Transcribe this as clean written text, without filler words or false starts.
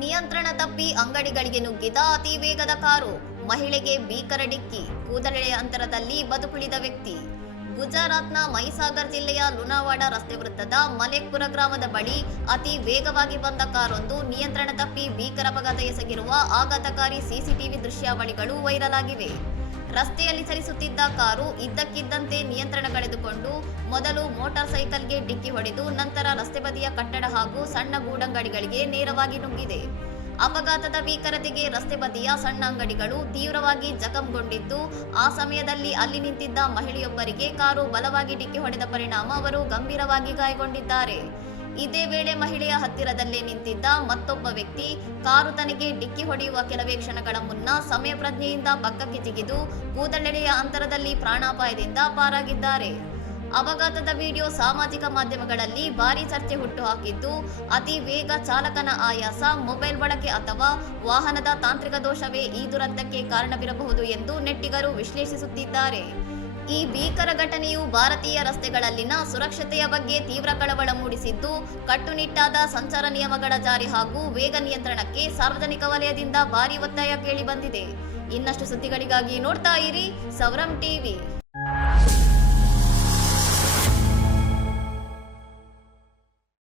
ನಿಯಂತ್ರಣ ತಪ್ಪಿ ಅಂಗಡಿಗಳಿಗೆ ನುಗ್ಗಿದ ಅತಿ ವೇಗದ ಕಾರು, ಮಹಿಳೆಗೆ ಭೀಕರ ಡಿಕ್ಕಿ, ಕೂದಲೆಳೆ ಅಂತರದಲ್ಲಿ ಬದುಕುಳಿದ ವ್ಯಕ್ತಿ. ಗುಜರಾತ್ನ ಮಹಿಸಾಗರ್ ಜಿಲ್ಲೆಯ ಲುನಾವಾಡ ರಸ್ತೆ ವೃತ್ತದ ಮಲೇಕ್ಪುರ ಗ್ರಾಮದ ಬಳಿ ಅತಿ ವೇಗವಾಗಿ ಬಂದ ಕಾರೊಂದು ನಿಯಂತ್ರಣ ತಪ್ಪಿ ಭೀಕರ ಅಪಘಾತ ಎಸಗಿರುವ ಆಘಾತಕಾರಿ ಸಿಸಿಟಿವಿ ದೃಶ್ಯಾವಳಿಗಳು ವೈರಲ್ ಆಗಿವೆ. ರಸ್ತೆಯಲ್ಲಿ ಚಲಿಸುತ್ತಿದ್ದ ಕಾರು ಇದ್ದಕ್ಕಿದ್ದಂತೆ ನಿಯಂತ್ರಣ ಕಳೆದುಕೊಂಡು ಮೊದಲು ಮೋಟಾರ್ ಸೈಕಲ್ಗೆ ಡಿಕ್ಕಿ ಹೊಡೆದು ನಂತರ ರಸ್ತೆ ಬದಿಯ ಕಟ್ಟಡ ಹಾಗೂ ಸಣ್ಣ ಗೂಡಂಗಡಿಗಳಿಗೆ ನೇರವಾಗಿ ನುಗ್ಗಿದೆ. ಅಪಘಾತದ ಭೀಕರತೆಗೆ ರಸ್ತೆ ಬದಿಯ ಸಣ್ಣ ಅಂಗಡಿಗಳು ತೀವ್ರವಾಗಿ ಜಖಂಗೊಂಡಿದ್ದು, ಆ ಸಮಯದಲ್ಲಿ ಅಲ್ಲಿ ನಿಂತಿದ್ದ ಮಹಿಳೆಯೊಬ್ಬರಿಗೆ ಕಾರು ಬಲವಾಗಿ ಡಿಕ್ಕಿ ಹೊಡೆದ ಪರಿಣಾಮ ಅವರು ಗಂಭೀರವಾಗಿ ಗಾಯಗೊಂಡಿದ್ದಾರೆ. ಇದೇ ವೇಳೆ ಮಹಿಳೆಯ ಹತ್ತಿರದಲ್ಲೇ ನಿಂತಿದ್ದ ಮತ್ತೊಬ್ಬ ವ್ಯಕ್ತಿ ಕಾರು ತನಗೆ ಡಿಕ್ಕಿ ಹೊಡೆಯುವ ಕೆಲವೇ ಕ್ಷಣಗಳ ಮುನ್ನ ಸಮಯ ಪ್ರಜ್ಞೆಯಿಂದ ಪಕ್ಕಕ್ಕೆ ಜಿಗಿದು ಕೂದಲೆಳೆಯ ಅಂತರದಲ್ಲಿ ಪ್ರಾಣಾಪಾಯದಿಂದ ಪಾರಾಗಿದ್ದಾರೆ. ಅಪಘಾತದ ವಿಡಿಯೋ ಸಾಮಾಜಿಕ ಮಾಧ್ಯಮಗಳಲ್ಲಿ ಭಾರೀ ಚರ್ಚೆ ಹುಟ್ಟುಹಾಕಿದ್ದು, ಅತಿ ವೇಗ, ಚಾಲಕನ ಆಯಾಸ, ಮೊಬೈಲ್ ಬಳಕೆ ಅಥವಾ ವಾಹನದ ತಾಂತ್ರಿಕ ದೋಷವೇ ಈ ದುರಂತಕ್ಕೆ ಕಾರಣವಿರಬಹುದು ಎಂದು ನೆಟ್ಟಿಗರು ವಿಶ್ಲೇಷಿಸುತ್ತಿದ್ದಾರೆ. ಈ ಭೀಕರ ಘಟನೆಯು ಭಾರತೀಯ ರಸ್ತೆಗಳಲ್ಲಿನ ಸುರಕ್ಷತೆಯ ಬಗ್ಗೆ ತೀವ್ರ ಕಳವಳ ಮೂಡಿಸಿದ್ದು, ಕಟ್ಟುನಿಟ್ಟಾದ ಸಂಚಾರ ನಿಯಮಗಳ ಜಾರಿ ಹಾಗೂ ವೇಗ ನಿಯಂತ್ರಣಕ್ಕೆ ಸಾರ್ವಜನಿಕ ವಲಯದಿಂದ ಭಾರೀ ಒತ್ತಾಯ ಕೇಳಿಬಂದಿದೆ. ಇನ್ನಷ್ಟು ಸುದ್ದಿಗಳಿಗಾಗಿ ನೋಡ್ತಾ ಇರಿ ಸೌರಂ ಟಿವಿ.